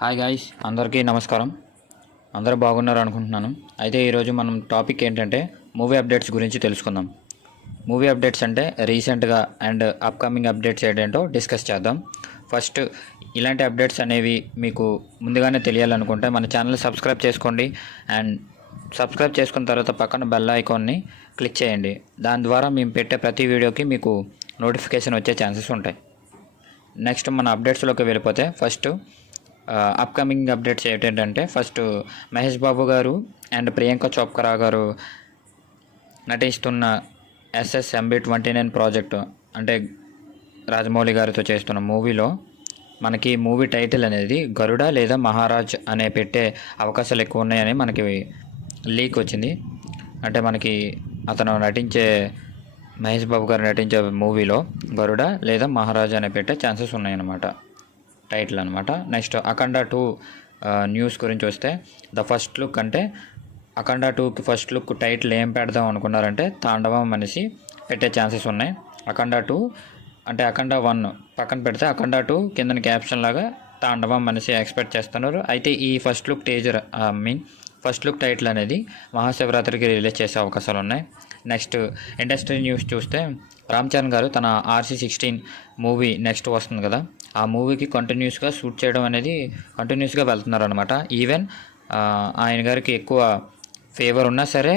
Hi guys, అందరికీ నమస్కారం. అందరూ బాగున్నారు అనుకుంటున్నాను. అయితే ఈరోజు మనం టాపిక్ ఏంటంటే మూవీ అప్డేట్స్ గురించి తెలుసుకుందాం. మూవీ అప్డేట్స్ అంటే రీసెంట్గా అండ్ అప్కమింగ్ అప్డేట్స్ ఏంటంటో డిస్కస్ చేద్దాం. ఫస్ట్ ఇలాంటి అప్డేట్స్ అనేవి మీకు ముందుగానే తెలియాలనుకుంటే మన ఛానల్ సబ్స్క్రైబ్ చేసుకోండి. అండ్ సబ్స్క్రైబ్ చేసుకున్న తర్వాత పక్కన బెల్ ఐకాన్ని క్లిక్ చేయండి. దాని ద్వారా మేము పెట్టే ప్రతి వీడియోకి మీకు నోటిఫికేషన్ వచ్చే ఛాన్సెస్ ఉంటాయి. నెక్స్ట్ మన అప్డేట్స్లోకి వెళ్ళిపోతే ఫస్ట్ అప్కమింగ్ అప్డేట్స్ ఏంటంటే ఫస్ట్ మహేష్ బాబు గారు అండ్ ప్రియాంక చోప్రా గారు నటిస్తున్న SSMB29 ప్రాజెక్టు అంటే రాజమౌళి గారితో చేస్తున్న మూవీలో మనకి మూవీ టైటిల్ అనేది గరుడ లేదా మహారాజ్ అనే పెట్టే అవకాశాలు ఎక్కువ ఉన్నాయని మనకి లీక్ వచ్చింది. అంటే మనకి అతను నటించే మహేష్ బాబు గారు నటించే మూవీలో గరుడ లేదా మహారాజ్ అనే పెట్టే ఛాన్సెస్ ఉన్నాయన్నమాట, టైటిల్ అనమాట. నెక్స్ట్ అఖండ 2 న్యూస్ గురించి వస్తే ద ఫస్ట్ లుక్ అంటే అఖండ 2కి ఫస్ట్ లుక్ టైటిల్ ఏం పెడదాం అనుకున్నారంటే తాండవం అనేసి పెట్టే ఛాన్సెస్ ఉన్నాయి. అఖండ 2 అంటే అఖండ 1 పక్కన పెడితే అఖండ 2 కింద క్యాప్షన్ లాగా తాండవం అనేసి ఎక్స్పెక్ట్ చేస్తున్నారు. అయితే ఈ first look first look title అనేది మహాశివరాత్రికి రిలీజ్ చేసే అవకాశాలు ఉన్నాయి. నెక్స్ట్ ఇండస్ట్రీ న్యూస్ చూస్తే రామ్ చరణ్ గారు తన RC16 మూవీ నెక్స్ట్ వస్తుంది కదా, ఆ మూవీకి కంటిన్యూస్గా షూట్ చేయడం అనేది కంటిన్యూస్గా వెళ్తున్నారు అనమాట. ఈవెన్ ఆయన గారికి ఎక్కువ ఫేవర్ ఉన్నా సరే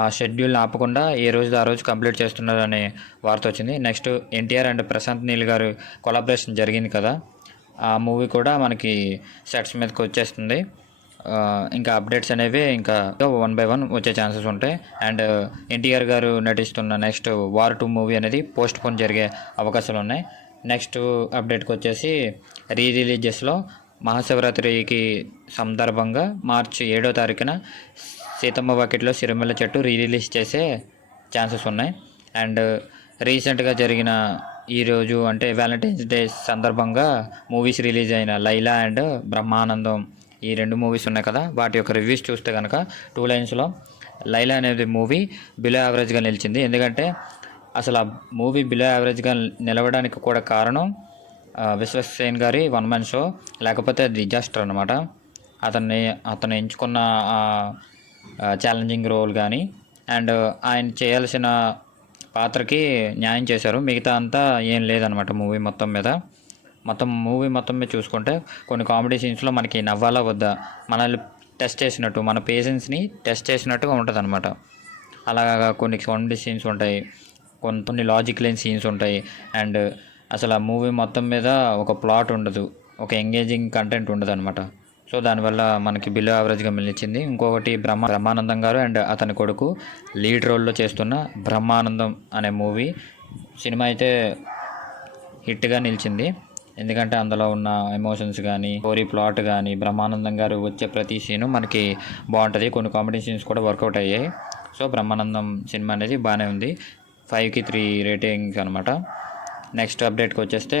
ఆ షెడ్యూల్ని ఆపకుండా ఏ రోజు ఆ రోజు కంప్లీట్ చేస్తున్నారు అనే వార్త వచ్చింది. నెక్స్ట్ ఎన్టీఆర్ అండ్ ప్రశాంత్ నీల్ గారు కొలాబరేషన్ జరిగింది కదా, ఆ మూవీ కూడా మనకి సెట్స్ మీదకి వచ్చేస్తుంది. ఇంకా అప్డేట్స్ అనేవి ఇంకా 1 by 1 వచ్చే ఛాన్సెస్ ఉంటాయి. అండ్ ఎన్టీఆర్ గారు నటిస్తున్న నెక్స్ట్ వార్ 2 మూవీ అనేది పోస్ట్ పోన్ జరిగే అవకాశాలు ఉన్నాయి. నెక్స్ట్ అప్డేట్కి వచ్చేసి రిలీజెస్లో మహాశివరాత్రికి సందర్భంగా మార్చి 7వ తారీఖున సీతమ్మ వాకిట్లో సిరిమల్ల చెట్టు రిలీజ్ చేసే ఛాన్సెస్ ఉన్నాయి. అండ్ రీసెంట్గా జరిగిన ఈరోజు అంటే వ్యాలంటైన్స్ డే సందర్భంగా మూవీస్ రిలీజ్ అయిన లైలా అండ్ బ్రహ్మానందం ఈ 2 మూవీస్ ఉన్నాయి కదా, వాటి యొక్క రివ్యూస్ చూస్తే కనుక 2 లైన్స్లో లైలా అనేది మూవీ బిలో యావరేజ్గా నిలిచింది. ఎందుకంటే అసలు ఆ మూవీ బిలో యావరేజ్గా నిలవడానికి కూడా కారణం విశ్వక్సేన్ గారి 1 man షో, లేకపోతే డిజాస్టర్ అనమాట. అతను ఎంచుకున్న ఛాలెంజింగ్ రోల్ కానీ అండ్ ఆయన చేయాల్సిన పాత్రకి న్యాయం చేశారు. మిగతా అంతా ఏం లేదనమాట మూవీ మొత్తం మీద చూసుకుంటే కొన్ని కామెడీ సీన్స్లో మనకి నవ్వాలా వద్దా, మనల్ని టెస్ట్ చేసినట్టు, మన పేషెన్స్ని టెస్ట్ చేసినట్టుగా ఉంటుంది అనమాట. అలాగా కొన్ని కామెడీ సీన్స్ ఉంటాయి, కొన్ని లాజిక్ లేని సీన్స్ ఉంటాయి. అండ్ అసలు ఆ మూవీ మొత్తం మీద ఒక ప్లాట్ ఉండదు, ఒక ఎంగేజింగ్ కంటెంట్ ఉండదు అనమాట. సో దానివల్ల మనకి బిలో యావరేజ్గా నిలిచింది. ఇంకొకటి బ్రహ్మానందం గారు అండ్ అతని కొడుకు లీడ్ రోల్లో చేస్తున్న బ్రహ్మానందం అనే మూవీ సినిమా అయితే హిట్గా నిలిచింది. ఎందుకంటే అందులో ఉన్న ఎమోషన్స్ కానీ స్టోరీ ప్లాట్ కానీ బ్రహ్మానందం గారు వచ్చే ప్రతి సీను మనకి బాగుంటుంది. కొన్ని కామెడీ సీన్స్ కూడా వర్కౌట్ అయ్యాయి. సో బ్రహ్మానందం సినిమా అనేది బాగానే ఉంది. 5కి 3 రేటింగ్స్ అనమాట. నెక్స్ట్ అప్డేట్కి వచ్చేస్తే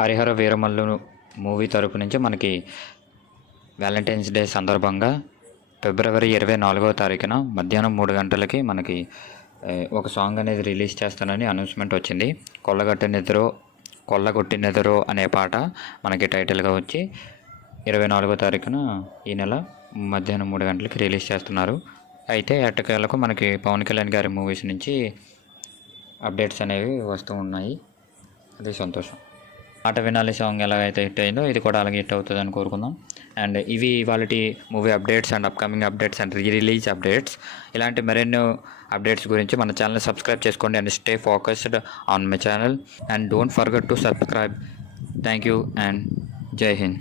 హరిహర వీరమల్లు మూవీ తరపు నుంచి మనకి వ్యాలంటైన్స్ డే సందర్భంగా ఫిబ్రవరి 24వ తారీఖున మధ్యాహ్నం 3 గంటలకి మనకి ఒక సాంగ్ అనేది రిలీజ్ చేస్తానని అనౌన్స్మెంట్ వచ్చింది. కొల్లగొట్టినెదరో అనే పాట మనకి టైటిల్గా వచ్చి 24వ తారీఖున ఈ నెల మధ్యాహ్నం 3 గంటలకి రిలీజ్ చేస్తున్నారు. అయితే ఎట్టకేలకు మనకి పవన్ కళ్యాణ్ గారి మూవీస్ నుంచి అప్డేట్స్ అనేవి వస్తూ ఉన్నాయి. అది సంతోషం. ఆట వినాలి సాంగ్ ఎలాగైతే హిట్ అయిందో ఇది కూడా అలాగే హిట్ అవుతుందని కోరుకుందాం. అండ్ ఇవి వాళ్ళ movie updates and upcoming updates and release updates. ఇలాంటి మరెన్నో అప్డేట్స్ గురించి మన ఛానల్ సబ్స్క్రైబ్ చేసుకోండి and stay focused on my channel and don't forget to subscribe. Thank you and జై హింద్.